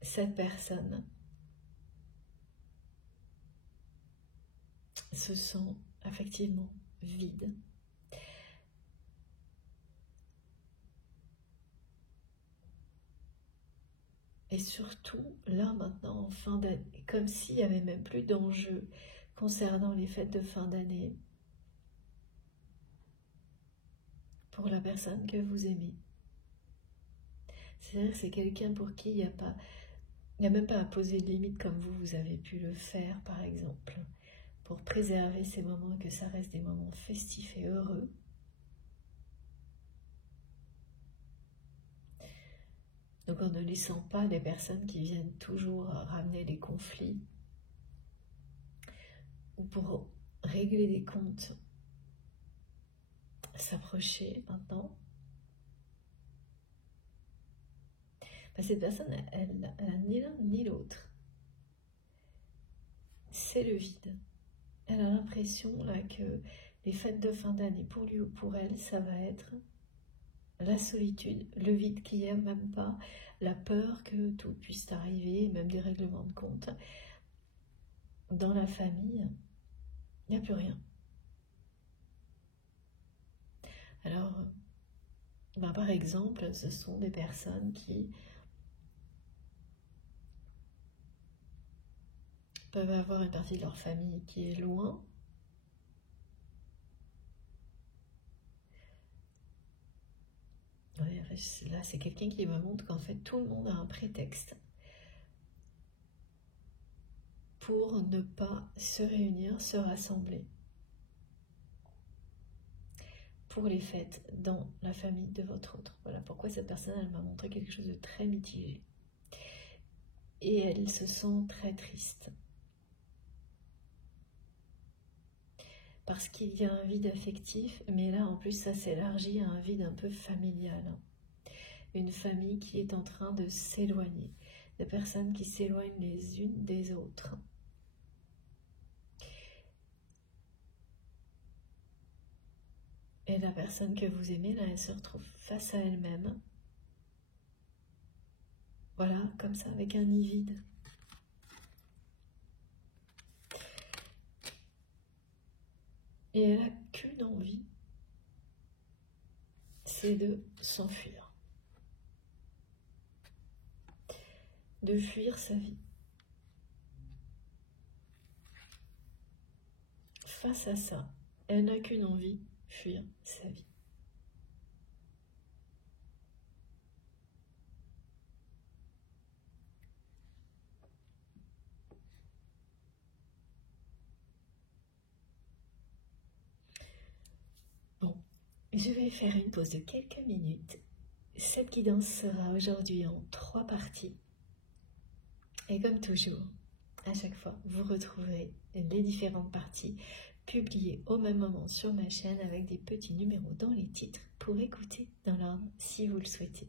cette personne se sent effectivement vide. Et surtout, là maintenant, en fin d'année, comme s'il n'y avait même plus d'enjeu concernant les fêtes de fin d'année pour la personne que vous aimez. C'est-à-dire que c'est quelqu'un pour qui il n'y a même pas à poser de limite comme vous avez pu le faire, par exemple, pour préserver ces moments et que ça reste des moments festifs et heureux. Donc en ne laissant pas des personnes qui viennent toujours ramener des conflits ou pour régler des comptes, s'approcher maintenant. Cette personne, elle n'a ni l'un ni l'autre. C'est le vide. Elle a l'impression là que les fêtes de fin d'année, pour lui ou pour elle, ça va être la solitude, le vide qui n'y a même pas, la peur que tout puisse arriver, même des règlements de compte. dans la famille, il n'y a plus rien. Alors, par exemple, ce sont des personnes qui peuvent avoir une partie de leur famille qui est loin. Là, c'est quelqu'un qui me montre qu'en fait, tout le monde a un prétexte pour ne pas se réunir, se rassembler pour les fêtes dans la famille de votre autre. Voilà pourquoi cette personne, elle m'a montré quelque chose de très mitigé. Et elle se sent très triste. Parce qu'il y a un vide affectif, mais là, en plus, ça s'élargit à un vide un peu familial. Une famille qui est en train de s'éloigner. Des personnes qui s'éloignent les unes des autres. Et la personne que vous aimez, là, elle se retrouve face à elle-même. Voilà, comme ça, avec un nid vide. Et elle n'a qu'une envie, c'est de s'enfuir. De fuir sa vie. Face à ça, elle n'a qu'une envie, fuir sa vie. Bon, je vais faire une pause de quelques minutes. Cette guidance sera aujourd'hui en 3 parties. Et comme toujours, à chaque fois, vous retrouverez les différentes parties publiées au même moment sur ma chaîne avec des petits numéros dans les titres pour écouter dans l'ordre si vous le souhaitez.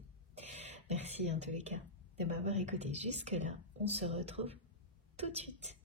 Merci en tous les cas de m'avoir écouté jusque-là. On se retrouve tout de suite.